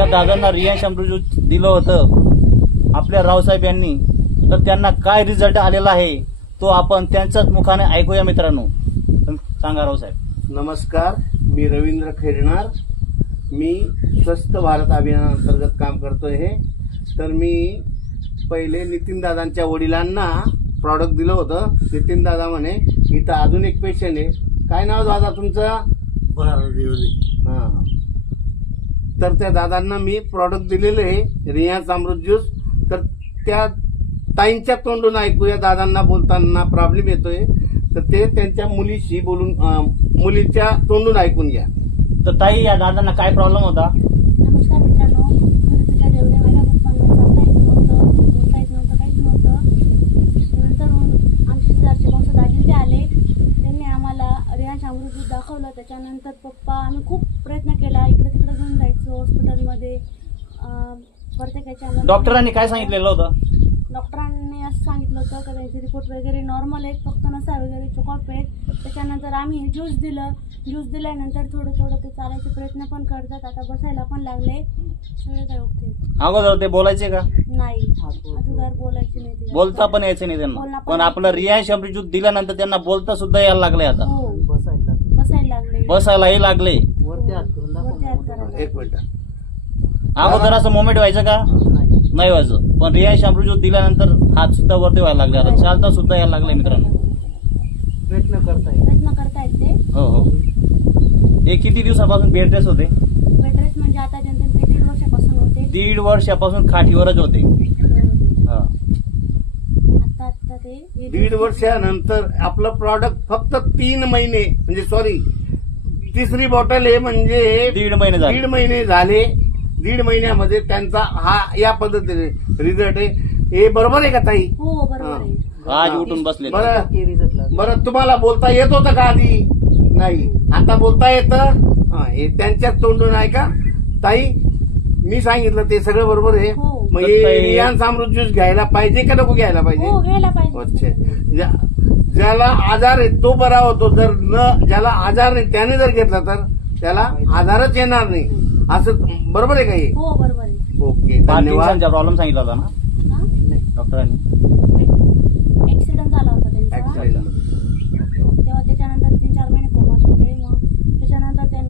त्या दादांना रियांश अमृत दिलं होतं आपल्या रावसाहेब यांनी, तर त्यांना काय रिझल्ट आलेला आहे तो आपण त्यांच्याच मुखाने ऐकूया मित्रांनो. सांगा रावसाहेब. नमस्कार, मी रवींद्र खैरनार. मी स्वस्थ भारत अभियानाअंतर्गत काम करतोय. हे तर मी पहिले नितीन दादांच्या वडिलांना प्रॉडक्ट दिलं होतं. नितीन दादा म्हणे इथं अजून एक पेशंट आहे. काय नाव दादा तुमचं? हा. तर त्या दादांना मी प्रॉडक्ट दिलेलं आहे रियांश अमृत ज्यूस. तर त्या ताईंच्या तोंडून ऐकूया दादांना बोलताना प्रॉब्लेम येतोय, तर ते त्यांच्या मुलीशी बोलून मुलीच्या तोंडून ऐकून घ्या. तर ताई, या दादांना काय प्रॉब्लेम होता? नमस्कार मित्रांनो, तुझ्या जेवढे माझ्या पप्पांना चालता येत नव्हतं, बोलता येत नव्हतं, काहीच नव्हतं. नंतर आमचे शेजारचे वंश दाजी ते आले, त्यांनी आम्हाला रियांश अमृत दूध दाखवलं. त्याच्यानंतर पप्पा आम्ही खूप प्रयत्न केला, इकडे तिकडे घेऊन जायचो हॉस्पिटलमध्ये. प्रत्येकाच्या डॉक्टरांनी काय सांगितलेलं होतं? डॉक्टरांनी असं सांगितलं होतं की त्यांचे रिपोर्ट वगैरे नॉर्मल आहेत, फक्त नसा वगैरे चॉकअप आहेत. त्याच्यानंतर आम्ही ज्यूस दिलं. ज्यूस दिल्यानंतर थोडं थोडं ते चालायचे प्रयत्न पण करतात, आता बसायला पण लागले. सगळे काय ओके. अगोदर ते बोलायचे का? नाही, अगोदर बोलायचे नाही ते. बोलता पण यायचं नाही बोलणं त्यांना, पण पण आपलं रियांश अमृत ज्यूस दिल्यानंतर त्यांना बोलता सुद्धा यायला लागले. आता हो, बसायला लागले, बसायलाही लागले. वरती हात करायला. एक मिनिट. अगोदर असं मोमेंट व्हायचं का? नाही व्हायचं, पण रियांश अमृत ज्यूस दिल्यानंतर हात सुद्धा वरती व्हायला लागले. आता चालता सुद्धा यायला लागले मित्रांनो. प्रयत्न करतायत ते. हो हो. हे किती दिवसापासून बेड रेस्ट होते? बेड रेस्ट म्हणजे आता त्यांचे ते 1.5 वर्षापासून होते. 1.5 वर्षापासून खाटीवरच होते. हा. आता ते 1.5 वर्षानंतर आपलं प्रॉडक्ट फक्त 3 महिने म्हणजे सॉरी 3री बॉटल आहे म्हणजे 1.5 महिने झाले. 1.5 महिने झाले. 1.5 महिन्यामध्ये त्यांचा हा या पद्धतीने रिझल्ट आहे. हे बरोबर आहे का ताई? हो, बरोबर आहे. आज उठून बसले. बरं, तुम्हाला बोलता येत होतं का आधी? नाही, आता बोलता येतं. हे त्यांच्याच तोंडून आहे का ताई? मी सांगितलं ते सगळं बरोबर आहे. हो. मग हे रियांश अमृत ज्यूस घ्यायला पाहिजे का नको घ्यायला पाहिजे? हो, घ्यायला पाहिजे. अच्छा. ज्याला आजार आहे तो बरा होतो, जर ज्याला आजार नाही त्याने जर घेतला तर त्याला आजारच येणार नाही. असं बरोबर आहे का हे? हो, बरोबर आहे. ओके, धन्यवाद. पार्किन्सनचा प्रॉब्लेम सांगितला होता ना हा? डॉक्टरांनी? ऍक्सिडेंट झाला होता त्यांचा. ऍक्सिडेंट.